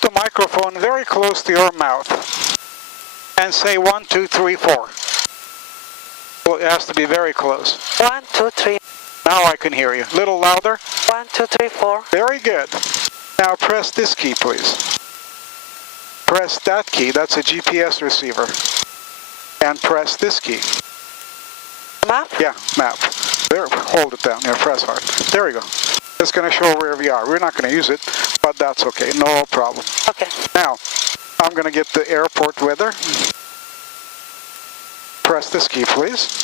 put the microphone very close to your mouth and say 1, 2, 3, 4. Well, it has to be very close. 1, 2, 3. Now I can hear you. A little louder. 1, 2, 3, 4. Very good. Now press this key, please. Press that key. That's a GPS receiver. And press this key. Map? Yeah, map. There, hold it down. Yeah, press hard. There we go. It's going to show where we are. We're not going to use it, but that's okay. No problem. Okay. Now, I'm going to get the airport weather. Press this key, please.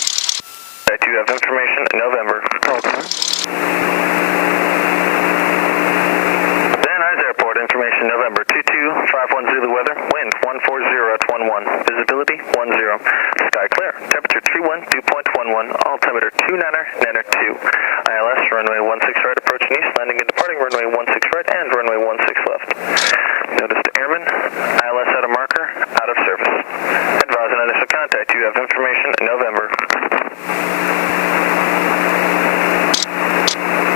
You have information in November. Okay. Van Nuys Airport, information November 22510 the weather, wind 140 at 11, visibility 10, sky clear, temperature 31, dew point 11, altimeter 29er, niner 2, ILS runway 16 right approaching east, landing and departing runway 16 right and runway 16 left. Notice to airman, ILS at a marker, out of service. Advise on initial contact, you have information in November.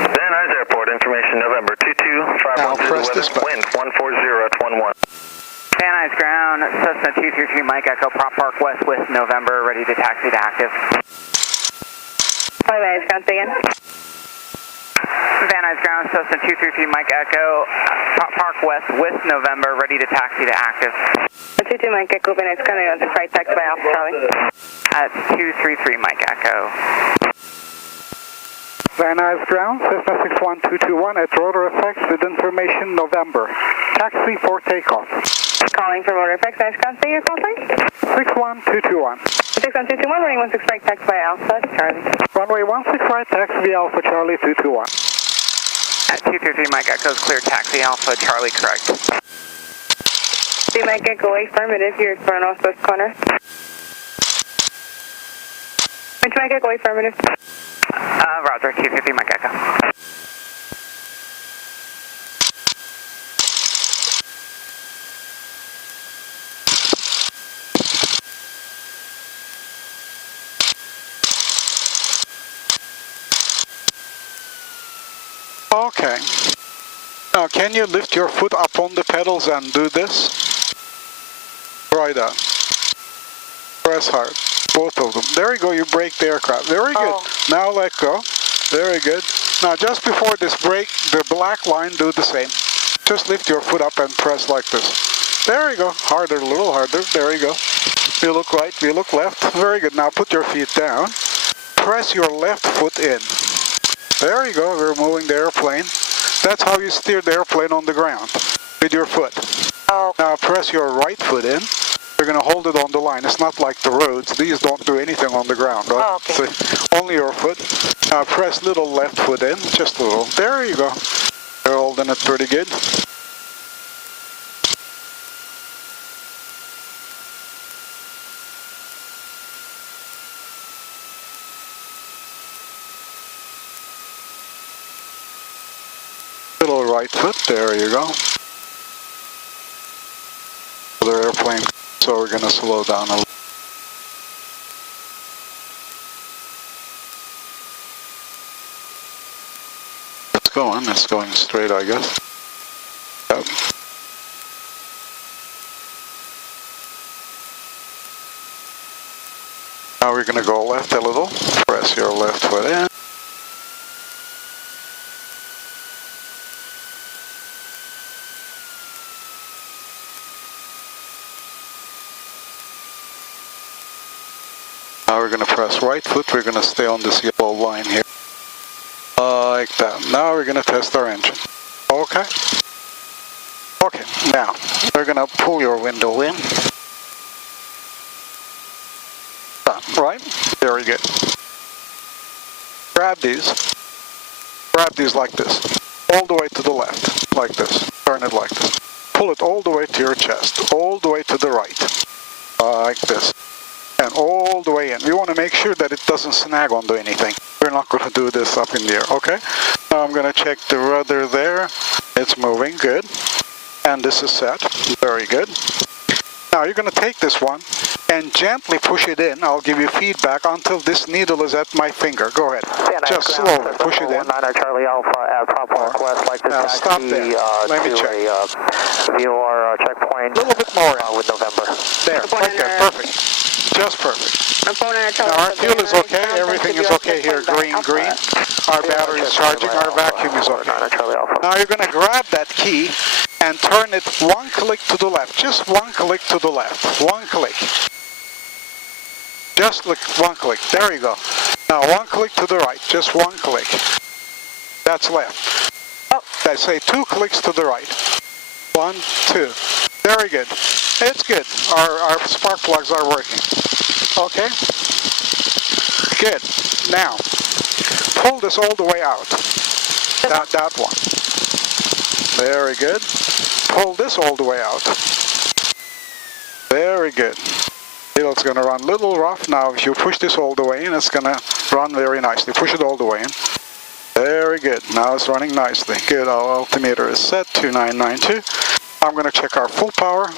Van Nuys Airport, information November 22510 the weather, wind 140 at 11. Van Nuys ground, Cessna 233 Mike Echo, Prop Park West with November, ready to taxi to active. Van Nuys ground, say again. Van Nuys ground, Cessna 233 Mike Echo, Prop Park West with November, ready to taxi to active. 22 Mike Echo, Van Nuys ground, on the flight taxi by Alpha Charlie. At 233 Mike Echo. Van Nuys ground, Cessna 61221 at ROTOR F with information November. Taxi for takeoff. Calling from ROTOR F, Van Nuys ground, say your call sign. 61221. 61221, running 16 right, taxi by Alpha Charlie. Runway 16 right, taxi Alpha Charlie 221. At 233 Mike Echo is clear, taxi Alpha Charlie, correct. 3 Mike Echo, affirmative, you're for northwest corner. Which Mike Echo, affirmative? Roger, 250 Mike Echo. Okay. Now, can you lift your foot up on the pedals and do this? Try that. Press hard. Both of them. There you go, you brake the aircraft. Very good. Now let go. Very good. Now just before this brake, the black line, do the same. Just lift your foot up and press like this. There you go. Harder, a little harder. There you go. You look right, you look left. Very good. Now put your feet down. Press your left foot in. There you go. We're moving the airplane. That's how you steer the airplane on the ground. With your foot. Now press your right foot in. You're going to hold it on the line. It's not like the roads. These don't do anything on the ground, right? Oh, okay. So only your foot. Now press little left foot in, just a little. There you go. You're holding it pretty good. Little right foot, there you go. Other airplane. So we're going to slow down a little. It's going straight, I guess. Yep. Now we're going to go left a little. Press your left foot in. Now we're going to press right foot. We're going to stay on this yellow line here. Like that. Now we're going to test our engine. Okay. Okay. Now we're going to pull your window in. Done. Right? Very good. Grab these. Grab these like this. All the way to the left. Like this. Turn it like this. Pull it all the way to your chest. All the way to the right. Like this. And all the way in. We want to make sure that it doesn't snag onto anything. We're not going to do this up in the air, okay? Now I'm going to check the rudder there. It's moving, good. And this is set, very good. Now you're going to take this one and gently push it in. I'll give you feedback until this needle is at my finger. Go ahead. Just slowly push it in. Charlie Alpha at Papa Request, like to Now stop there. Let me check. VOR checkpoint. A little bit more. With November. There, right there. Perfect. Just perfect. Now our fuel is okay. Everything is okay here. Green, green. Our battery is charging. Our vacuum is okay. Now you're going to grab that key and turn it one click to the left. Just one click to the left. One click. Just look, one click. There you go. Now one click to the right. Just one click. That's left. Oh, I say 2 clicks to the right. 1, 2. Very good. It's good. Our spark plugs are working. Okay? Good. Now, pull this all the way out. That one. Very good. Pull this all the way out. Very good. It's going to run a little rough. Now if you push this all the way in, it's going to run very nicely. Push it all the way in. Very good. Now it's running nicely. Good. Our altimeter is set 2992. I'm going to check our full power.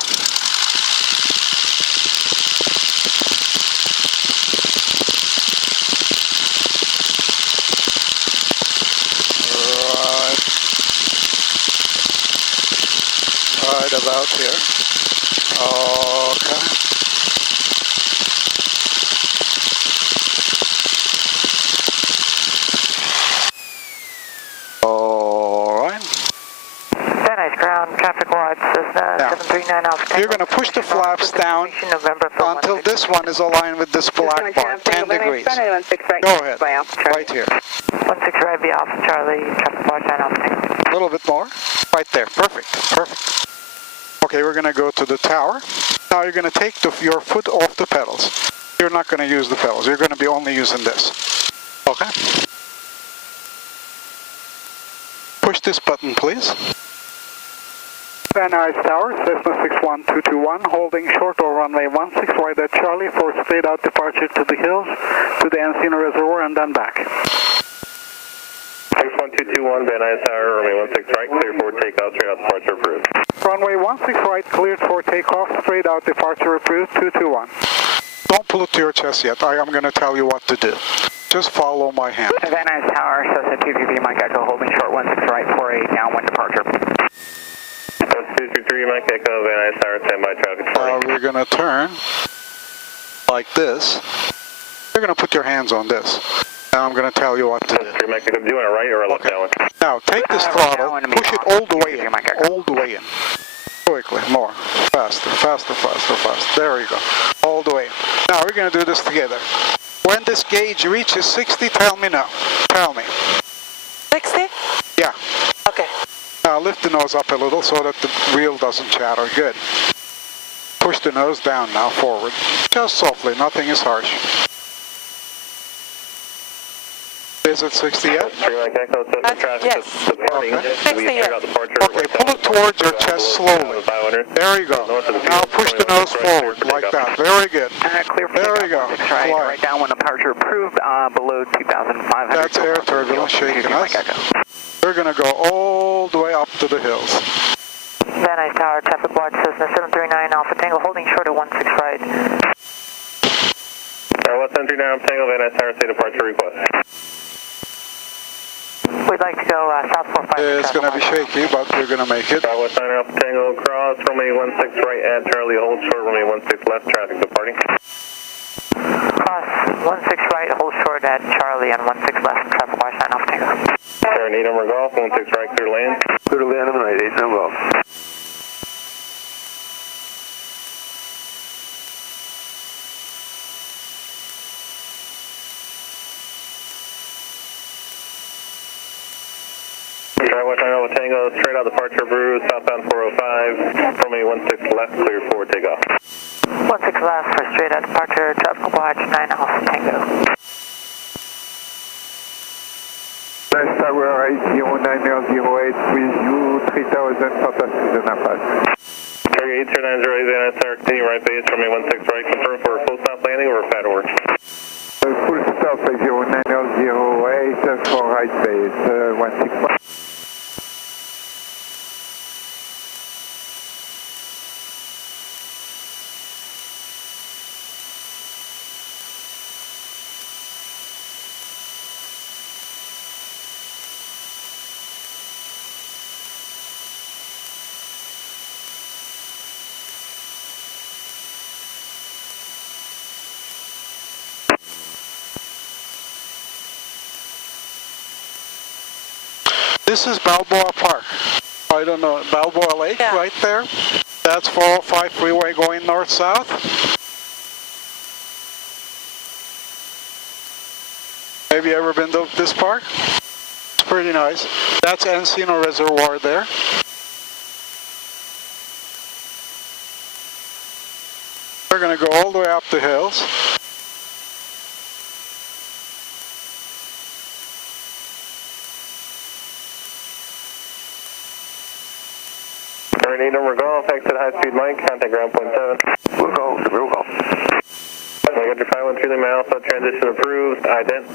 Right about here. Okay. Traffic watch, Cessna 739 Alpha. You're going to push the flaps down until this one is aligned with this black bar, 10 degrees. Go ahead, right here. 16 right, be Alpha Charlie, traffic watch 9 Alpha. A little bit more, right there, perfect, perfect. Okay, we're going to go to the tower. Now you're going to take your foot off the pedals. You're not going to use the pedals, you're going to be only using this. Okay? Push this button, please. Van Nuys Tower, Cessna 61221, holding short or runway 16 right at Charlie for straight out departure to the hills, to the Encino Reservoir and then back. 61221, Van Nuys Tower, runway 16 right, clear for takeoff, straight out departure approved. Runway 16 right, cleared for takeoff, straight out departure approved, 221. Don't pull it to your chest yet, I am going to tell you what to do. Just follow my hand. Van Nuys Tower, Cessna 233, Mike Echo, holding short 16 right for a downwind departure. 233, Mike Echo, Van Nuys Tower, standby traffic 40. We're going to turn like this. You're going to put your hands on this. Now I'm going to tell you what to do. Mike Echo, do you want a right or a left downwind? Now take this throttle, push it all the way in, all the way in. Quickly, more, faster, faster, faster, faster. There you go, all the way in. Now we're going to do this together. When this gauge reaches 60, tell me now. Tell me. 60? Yeah. Okay. Now lift the nose up a little so that the wheel doesn't chatter. Good. Push the nose down now, forward. Just softly, nothing is harsh. Is it 60 yet? Yes. Okay. 60 yet. Okay, pull it towards your chest slowly. There you go. Now push the nose forward, like that. Very good. Clear for there you go. Right, right downwind departure approved, below 2,500. That's air turbulence shaking us. We're going to go all the way up to the hills. Van Nuys Tower, traffic watch, Cessna 739 Alpha Tango, holding short at 16 right. 1739 Alpha Tango, Van Nuys Tower, state departure request. We'd like to go south 45. It's going to be shaky, but we're going to make it. West 9 Alpha Tango, cross, runway 16 right at Charlie, hold short, runway 16 left, traffic departing. Cross 16 right, hold short at Charlie, and 16 left, traffic watch 9 Alpha Tango. Turn 8 number golf, 16 right, clear land. Clear to land on the right, 8 number golf. West 9 Alpha Tango, straight out departure, Brew, southbound 405, runway 16 left, clear for takeoff. 16 left for straight out departure, traffic watch 9 Alpha Tango. Nice Tower, 80908 with you, 3000 Papa Susan Alpha. Target 8290, Van Nuys Tower, continue right base, runway 16 right, confirm for a full stop landing or pad work. Full stop 80908 for right base, 161. This is Balboa Park. I don't know, Balboa Lake Yeah. right there. That's 405 freeway going north-south. Have you ever been to this park? It's pretty nice. That's Encino Reservoir there. We're going to go all the way up the hills. Need number golf, exit high speed Mike, contact ground point 7. We'll go, we'll go. I got your 513 Lima Alpha, transition approved, ident.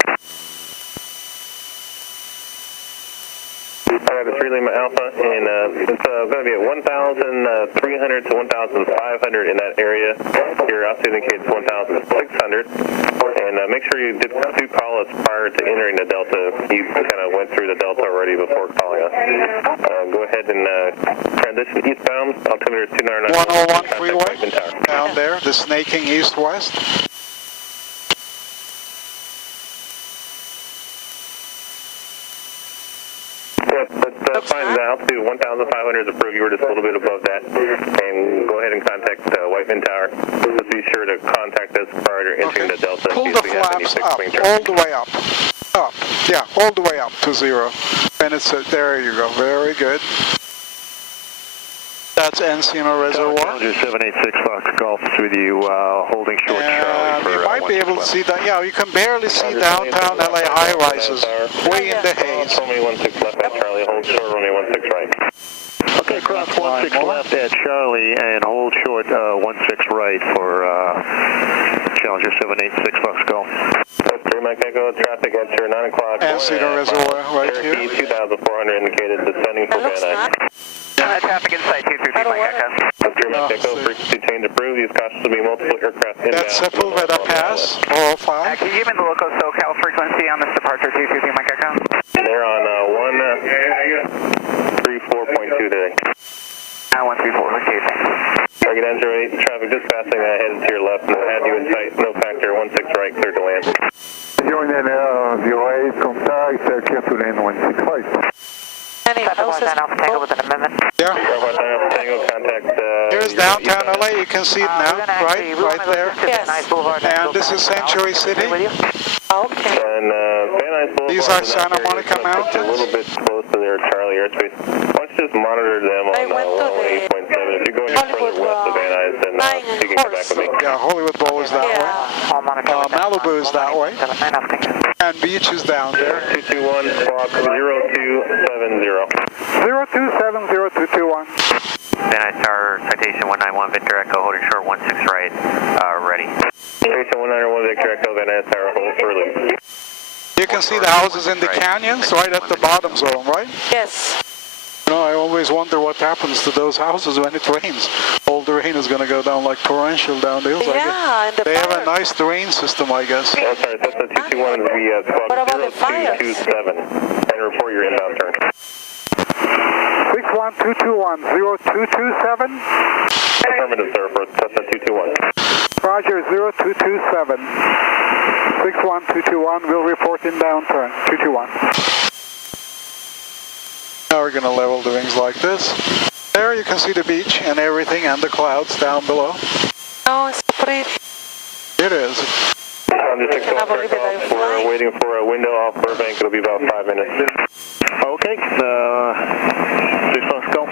I got the 3 Lima Alpha, and it's going to be at 1,300 to 1,500 in that area. Your altitude indicates 1,600. And make sure you do call us prior to entering the Delta. You kind of went through the Delta already before calling us. Go ahead and transition eastbound, altimeter 299. 101 freeway down there, the snaking east-west. That's fine. The altitude of 1,500 is approved. You were just a little bit above that. And go ahead and contact Whiteman Tower. Just be sure to contact us prior to entering the Delta. Pull the flaps up, all the way up. Up, yeah, all the way up to 0. And it's, there you go, very good. That's Encino Reservoir. Challenger 786 Fox Golf is with you, holding short Charlie for you might be able to see that, yeah, you can barely see downtown LA high-rises, way in the haze. Runway 16 left at Charlie, hold short, runway 16 right. Okay, cross 16 left at Charlie and hold short 16 right for Challenger 786 Fox Golf. 3 Mike Echo, traffic at your 9 o'clock. Encino Reservoir right here. 2,400 indicated descending for Van Nuys. Traffic inside 233 Mike Echo. 3 Mike Echo, frequency change approved. Use caution to be multiple aircraft inbound. That's Sepulveda Pass, 405. Can you give me the local SoCal frequency on this departure 233 Mike Echo? They're on 134.2 today. 134, okay, thanks. Target engine rate, traffic just passing headed to your left. Had you in sight, no factor, 16 right, clear to land. 0908, contact, clear to land 16 right. Any houses? Tango with an amendment. Yeah. Tango, contact. Here's downtown LA, you can see it now, right there. Yes. And this is Century City. Okay. And Van Nuys Boulevard. These are Santa Monica Mountains. A little bit close to their Charlie airspace. Why don't you just monitor them I on went to 108.7. If you're going Hollywood, further west of Van Nuys, then you can come back with me. Yeah, Hollywood Bowl is that way. Malibu is that way. And beach is down there. 221, squawk 0270. 0270221. Van Nuys Tower, citation 191, Victor Echo, holding short 16 right, ready. Citation 191, Victor Echo, Van Nuys Tower, hold for release. You can see the houses in the canyons right at the bottom zone, right? Yes. You know, I always wonder what happens to those houses when it rains. All the rain is going to go down like torrential down the hills. Yeah, and the They have a fire. nice drain system, I guess. Oh, sorry, that's the 221 is the What about the squawk fires? 0227. And report your inbound turn. 61221, 0227. Affirmative, sir, for Cessna 221. Roger, 0227. 61221, will report in downturn, 221. Now we're going to level the wings like this. There you can see the beach and everything and the clouds down below. Oh, it's pretty. It is. I'm just I cannot believe it, I'm we're flying. waiting for a window off Burbank. It'll be about 5 minutes. Okay, 6 Fox Golf.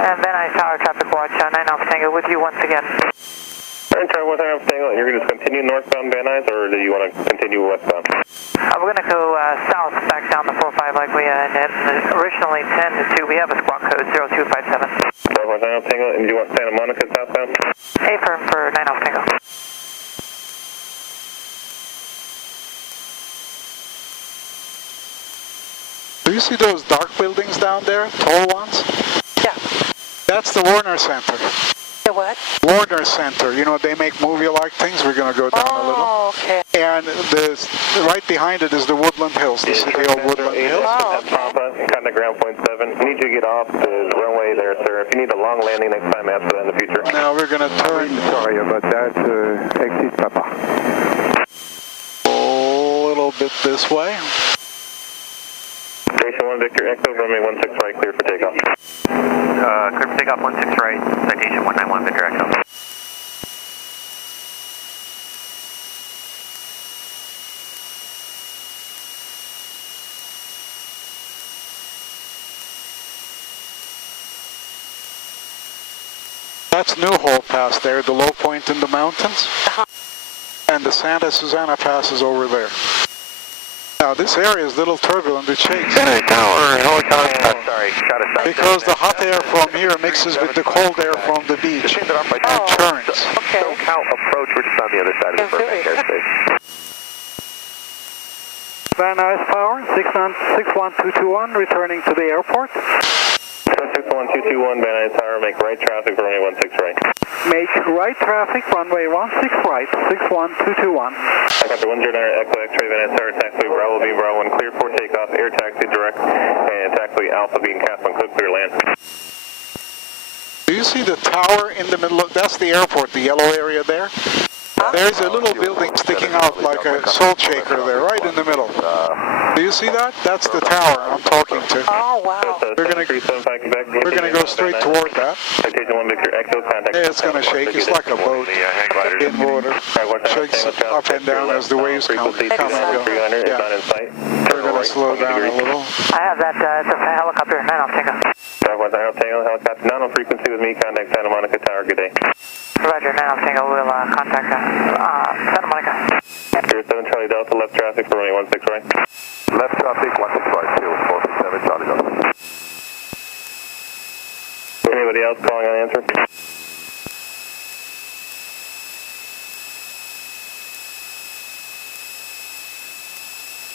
And Van Nuys Tower traffic watch, 9 Alpha Tango with you once again. Try with our Tango. You're going to continue northbound Van Nuys, or do you want to continue westbound? We're going to go south back down the 45 like we originally intended to. We have a squawk code 0257. With 9 Alpha Tango, and do you want Santa Monica southbound? Affirm for 9 Alpha Tango. Do you see those dark buildings down there? Tall ones? Yeah. That's the Warner Center. The what? Warner Center. You know, they make movie-like things. We're going to go down a little. Oh, okay. And right behind it is the Woodland Hills, the city of Woodland Hills. Oh, okay. Papa, contact ground point 7. You need to get off the runway there, sir. If you need a long landing next time, ask for that in the future. Now we're going to turn Sorry about that. Exit Papa. a little bit this way. Station 1, Victor Echo, runway 16 right, clear for takeoff. Clear for takeoff 16 right, citation 191 Victor Echo. That's Newhall Pass there, the low point in the mountains. And the Santa Susana Pass is over there. Now this area is a little turbulent, it shakes. Tower, sorry, shot us. Because the hot air from here mixes with the cold air from the beach and turns. Okay. How approach, we're just on the other side of the Burbank airspace. Van Nuys Power, 61221, returning to the airport. 61221, Van Nuys Tower, make right traffic for runway 16 right. Make right traffic, runway 16 right, 61221. I got the 109 Echo X-ray, Van Nuys Tower, taxi Bravo B, Bravo 1, clear for takeoff, air taxi direct, and taxi Alpha B and Cap 1, clear land. Do you see the tower in the middle of, that's the airport, the yellow area there? There's a little building sticking out like a salt shaker there, right in the middle. Do you see that? That's the tower I'm talking to. Oh, wow. We're gonna go straight toward that. Citation 1 Victor Echo, contact. Hey, it's gonna shake. It's like a boat in water. Shakes up and down as the waves come and go. Yeah. We're gonna slow down a little. I have that, it's a helicopter, 9 off Tango. Helicopter, non frequency with me, contact Santa Monica Tower, good day. Roger, 9 off Tango, we'll contact Santa Monica. 07 Charlie Delta, left traffic for runway 16 right. Left traffic, 16 right, 467 Charlie Delta. Anybody else calling on answer?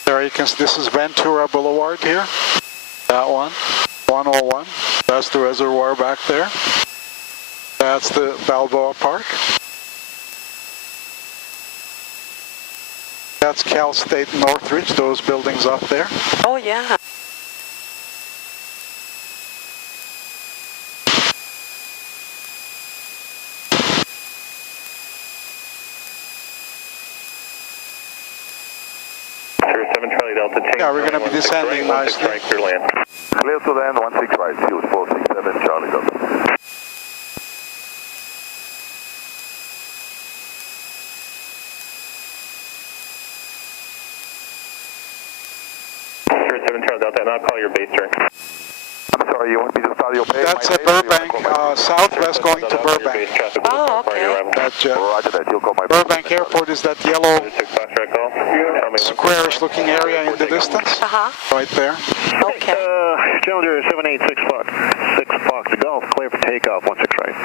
There you can, this is Ventura Boulevard here. That one, 101. That's the reservoir back there. That's the Balboa Park. That's Cal State Northridge, those buildings up there. Oh, yeah. Charlie Delta, change. Yeah, we're going to be descending nicely. Right, clear land. Clear to land, 16 right, field 467 Charlie Delta. 7 Charlie Delta, and I'll call your base turn. I'm sorry, you want me to start your base? That's a Burbank, southwest going to Burbank. Oh, okay. That Roger that, you'll call my Burbank Airport is that yellow, 6 Foxtrot call. squarish looking area in the distance. Right there. Okay. Challenger 786 Fox, Golf, clear for takeoff, 16 right.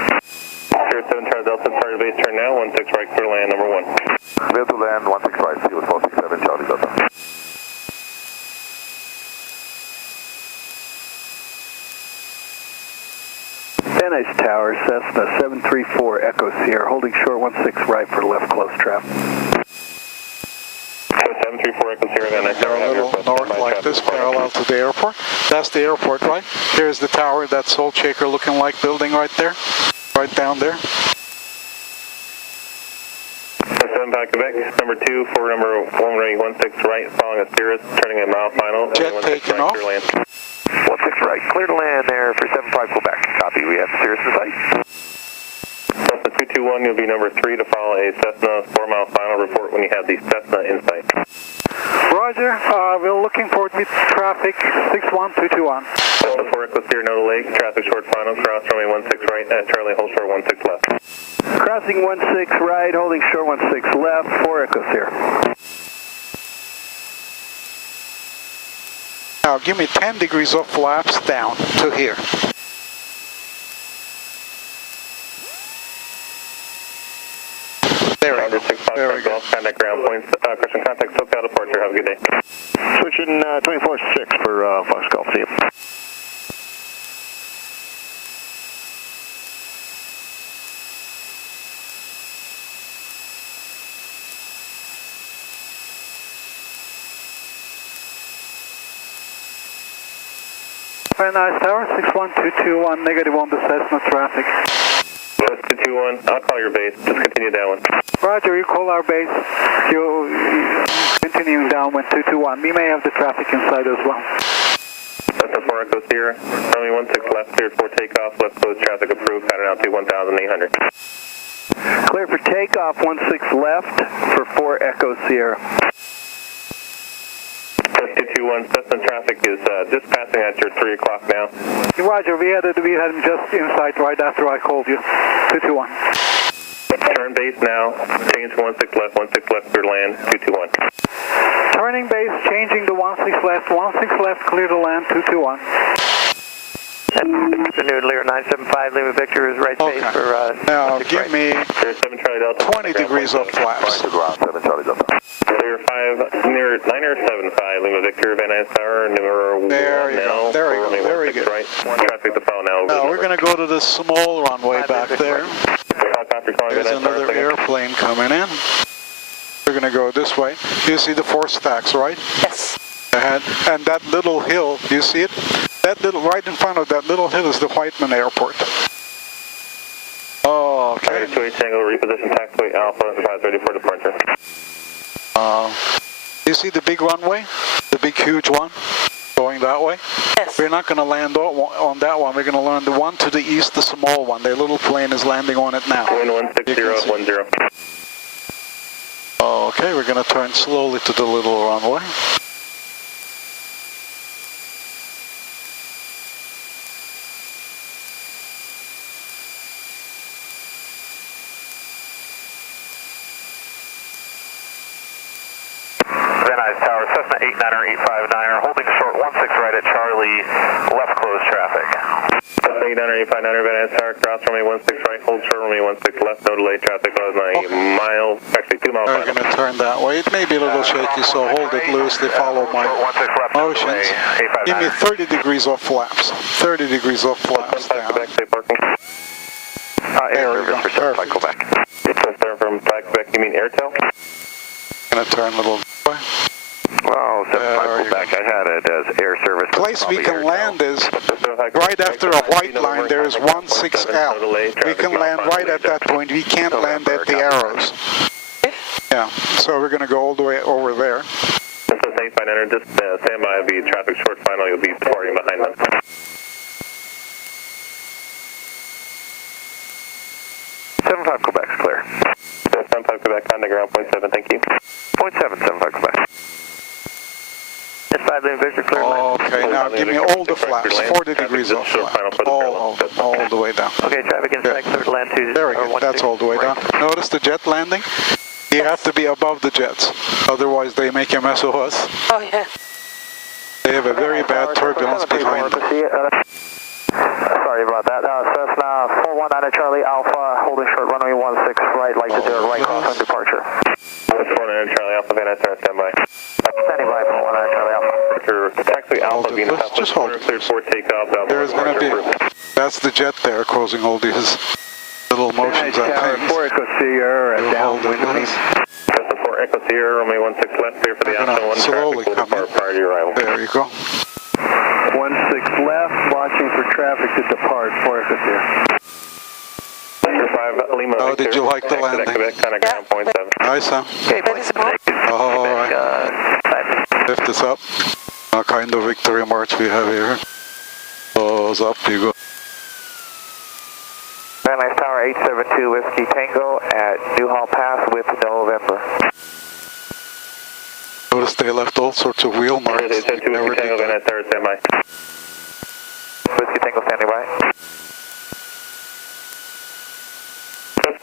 07 Charlie Delta, start your base turn now, 16 right, clear land, number 1. Clear to land, 16 right, field 467 Charlie Delta. Van Nuys Tower, Cessna 734 Echo Sierra, holding short 16 right for left close trap. So 734 Echo Sierra, Van Nuys Tower, A little north like this, parallel to the airport. That's the airport, right? Here's the tower, that salt shaker looking like building right there. Right down there. 7 back Quebec, number 2, for number 116 right, following a Cirrus, turning at mile final. Jet taking off. 16 right, clear to land there for 75 Quebec. Copy, we have Cirrus in sight. Cessna 221, you'll be number 3 to follow a Cessna 4-mile final report when you have the Cessna in sight. Roger, we're looking for traffic 61221. Cessna 4 Echo Sierra, Noda Lake, traffic short final, cross runway 16 right, at Charlie hold short 16 left. Crossing 16 right, holding short 16 left, 4 Echo Sierra. Now give me 10 degrees of flaps down to here. There we go. Contact ground points. Christian, contact SoCal departure. Have a good day. Switching 24-6 for Fox Golf, see you. Very nice tower, 61221, negative on the Cessna traffic. 221, I'll call your base, just continue downwind. Roger, you call our base. You continuing downwind 221. We may have the traffic inside as well. That's 4 Echo Sierra, runway 16 left, cleared for takeoff, left closed traffic approved, pattern altitude 1,800. Clear for takeoff, 16 left for 4 Echo Sierra. 221, Cessna traffic is just passing at your 3 o'clock now. Roger, we had him just inside right after I called you. 221. Turn base now, change 16 left, clear to land, 221. Turning base, changing to 16 left, clear to land, 221. The new Lear 975 Lima Victor is right base for... Now give me 20 degrees of flaps. Clear 5, near 975 Lima Victor, Van Nuys Tower, numero There you go. There we go. Very good. Right. Traffic to follow now. Now we're going to go to the small runway back there. There's another airplane coming in. We're going to go this way. You see the 4 stacks, right? Yes. Ahead. And that little hill, you see it? That little, right in front of that little hill is the Whiteman Airport. Oh, okay. 28 Tango, reposition taxiway Alpha, 530 for departure. You see the big runway? The big huge one? Going that way? Yes. We're not going to land on that one. We're going to land the one to the east, the small one. The little plane is landing on it now. Wind 16010. Okay, we're going to turn slowly to the little runway. Van Nuys Tower, Cessna 89er, 859er, holding short 16 right at Charlie, left closed traffic. Cessna 89er, 859er, Van Nuys Tower, cross runway 16 right, hold short runway 16 left, no delay, traffic was 9 miles, actually 2 miles. We're going to turn that way. It may be a little shaky, so hold it loosely, follow my motions. Give me 30 degrees of flaps. 30 degrees of flaps down. Back, say parking. There we go. Perfect. Go back. From back, you mean Airtel? Going to turn a little way. Well, back, I had it as air service. Place we can land is right after a white line. There is 16L. We can land right at that point. We can't land at the arrows. Yeah, so we're going to go all the way over there. This is 859er, just stand by, the traffic short final, you'll be departing behind them. Quebec's clear. 75 Quebec, contact ground, 0.7, thank you. 0.7, 75 Quebec. It's 5 Lima Victor, clear land. Okay, now give me all the flaps, 40 degrees of flaps, all the way down. Okay, traffic inside, clear to land 20. Very good, that's all the way down. Notice the jet landing? You have to be above the jets, otherwise they make a mess of us. Oh, yeah. They have a very bad turbulence behind them. Sorry about that. Cessna 419 Charlie Alpha, holding short runway 16 right, like to do a right cross on departure. 419 Charlie Alpha, Van Nuys Tower, stand by. Standing by 419 Charlie Alpha. Taxi Alpha, Venus Alpha, just hold it. clear for takeoff. There's going to be, that's the jet there causing all these little motions, I think. 4 Echo Sierra, downwind. Cessna 4 Echo Sierra, runway 16 left, clear for the Alpha 1 slowly traffic, will depart prior to your arrival. There you go. 16 left, watching for traffic to depart, 4 Echo Sierra. 5 Lima. Oh, did you like the landing? Contact ground, 0.7. Nice, huh? Okay, That is about All right. Lift this up. What kind of victory march we have here? Close up you go. Van Nuys Tower 872 Whiskey Tango at Newhall Pass with November. Notice they left all sorts of wheel marks. They said 2 Never Whiskey did Tango, Van that. Nuys Tower, stand by. Whiskey Tango standing by.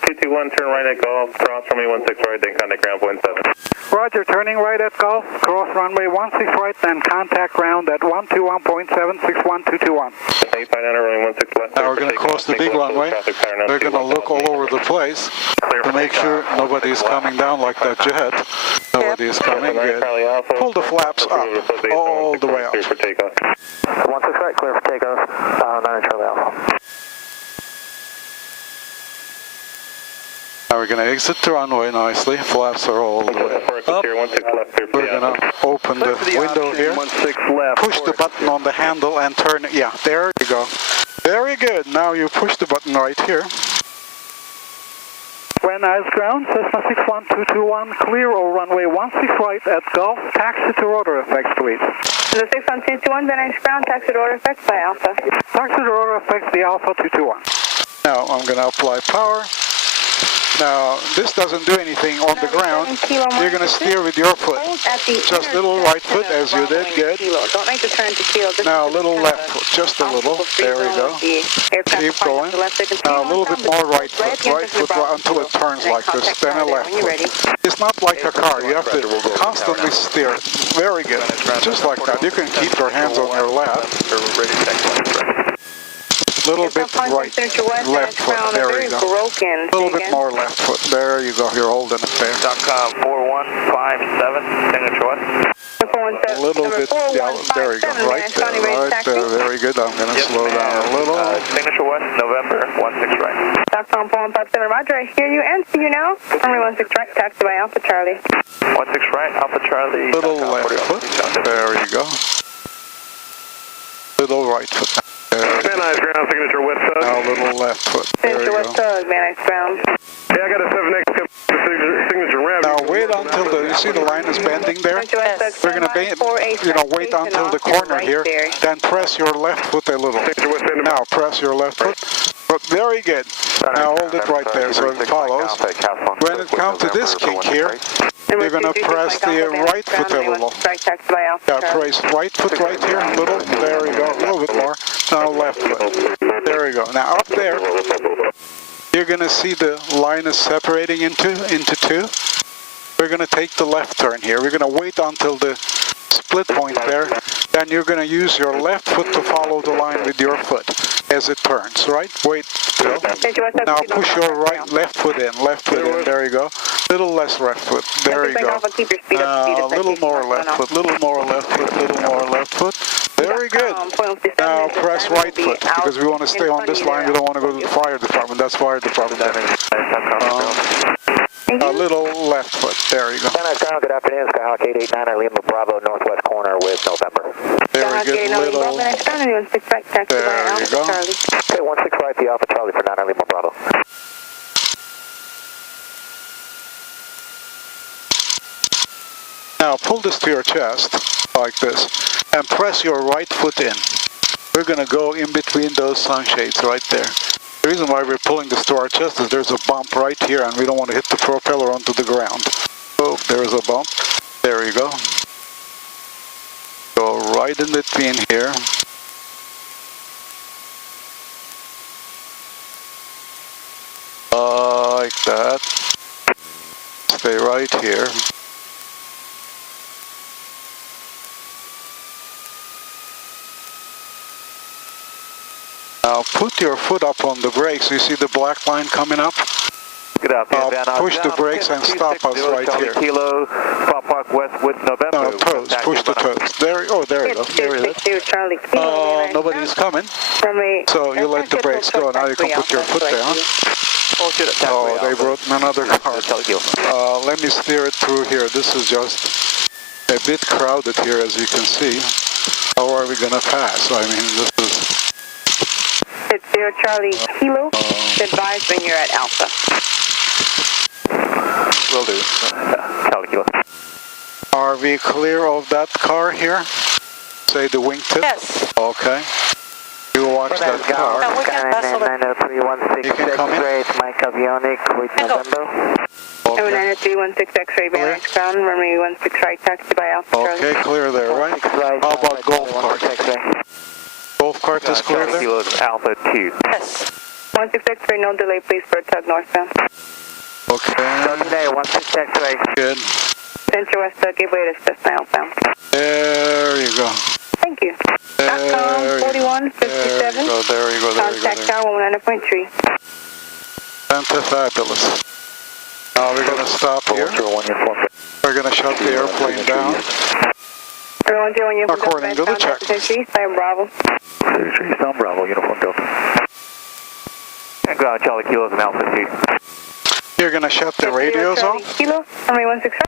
221, turn right at Golf, cross runway 16 right, then contact ground, 0.7. Roger, turning right at Golf, cross runway 16 right, then contact ground at 121.7, 61221. 859er, runway 16 left. Now we're going to cross the big runway. We're going to look all over the place to make sure nobody is coming down like that jet. Nobody is coming. Good. Pull the flaps up, all the way up. Clear for takeoff. 16 right, clear for takeoff. 9 Charlie Alpha. Now we're going to exit the runway nicely. Flaps are all the way up. We're going to open the window here. 16 left. Push the button on the handle and turn it. Yeah, there you go. Very good. Now you push the button right here. When ice ground, Cessna 61221, clear over runway 16 right at Golf, taxi to rotor effects, please. The 61221, Van Nuys ground, taxi to rotor effects by Alpha. Taxi to rotor effects, the Alpha 221. Now I'm going to apply power. Now this doesn't do anything on the ground. You're going to steer with your foot. Just little right foot as you did. Good. Don't make the turn to kilo. Now a little left foot, just a little. There we go. Keep going. Now a little bit more right foot. Right foot until it turns like this. Then a left foot. It's not like a car. You have to constantly steer it. Very good. Just like that. You can keep your hands on your lap. Little bit right, left foot, there you go. A little bit more left foot, there you go, you're holding it there. .com 4157, signature west. A little bit, yeah, there you go, right there, very good. I'm going to slow down a little. Signature west, November, 16 right. .com 4157, Roger, I hear you and see you now. Runway 16 right, taxi by Alpha Charlie. 16 right, Alpha Charlie. Little left foot, there you go. Little right foot. Van Nuys ground, signature west tug. Now a little left foot. There you Signature west go. tug, Van Nuys ground. Yeah, I got a 7X signature ramp. Now wait until the, you see the line is bending there? We're going to wait until the corner here, then press your left foot a little. Now press your left foot. But very good. Now hold it right there so it follows. When it comes to this kink here, you're going to press the right foot a little. Yeah, press right foot right here, a little. There you go, a little bit more. Now left foot. There you go. Now up there, you're going to see the line is separating into two. We're going to take the left turn here. We're going to wait until the split point there. Then you're going to use your left foot to follow the line with your foot as it turns, right? Wait still. Now push your left foot in, there you go. Little less left foot, there you go. A little more left foot, little more left foot, little more left foot. Very good. Now press right foot, because we want to stay on this line. We don't want to go to the fire department. That's fire department. A little left foot, there you go. Good afternoon, Skyhawk 889, Lima Bravo, northwest corner with November. Very good, little. There you go. Okay, 16 right, the Alpha Charlie for 9 Lima Bravo. Now pull this to your chest, like this, and press your right foot in. We're going to go in between those sunshades right there. The reason why we're pulling this to our chest is there's a bump right here and we don't want to hit the propeller onto the ground. Oh, there's a bump. There you go. Go right in between here. Like that. Stay right here. Now put your foot up on the brakes. You see the black line coming up? Push the brakes and stop us right here. Kilo, Park West with November. No, toes. Push the toes. There. Oh, there you go. There it is. Nobody's coming. So you let the brakes go. Now you can put your foot down. Oh, they brought another car. Let me steer it through here. This is just a bit crowded here, as you can see. How are we going to pass? I mean, this is... It's 0 Charlie Kilo. Advise when you're at Alpha. Will do. Charlie Kilo. Are we clear of that car here? Say the wingtip? Yes. Okay. You watch that car. No, we can vessel it. 90316 You can come in. X-ray, it's Mike Avionic with November. Okay. 90316 X-ray, Van Nuys ground, runway 16 right, taxi by Alpha Charlie. Okay, clear there, right? How about golf cart? Golf cart is clear there? Kilo Alpha 2. Yes. 16 X-ray, no delay, please, for a tug northbound. Okay. Today, 16 X-ray. Good. Central West gateway to Cessna outbound. There you go. Thank you. .com 4157. There you go. Contact tower 100.3. Fabulous. Now we're going to stop here. We're going to shut the airplane down. According to the checklist. Bravo. Eastbound Bravo, Uniform Delta. And ground Charlie Kilo and Alpha 2. You're gonna shut the radios off? Kilo, runway 16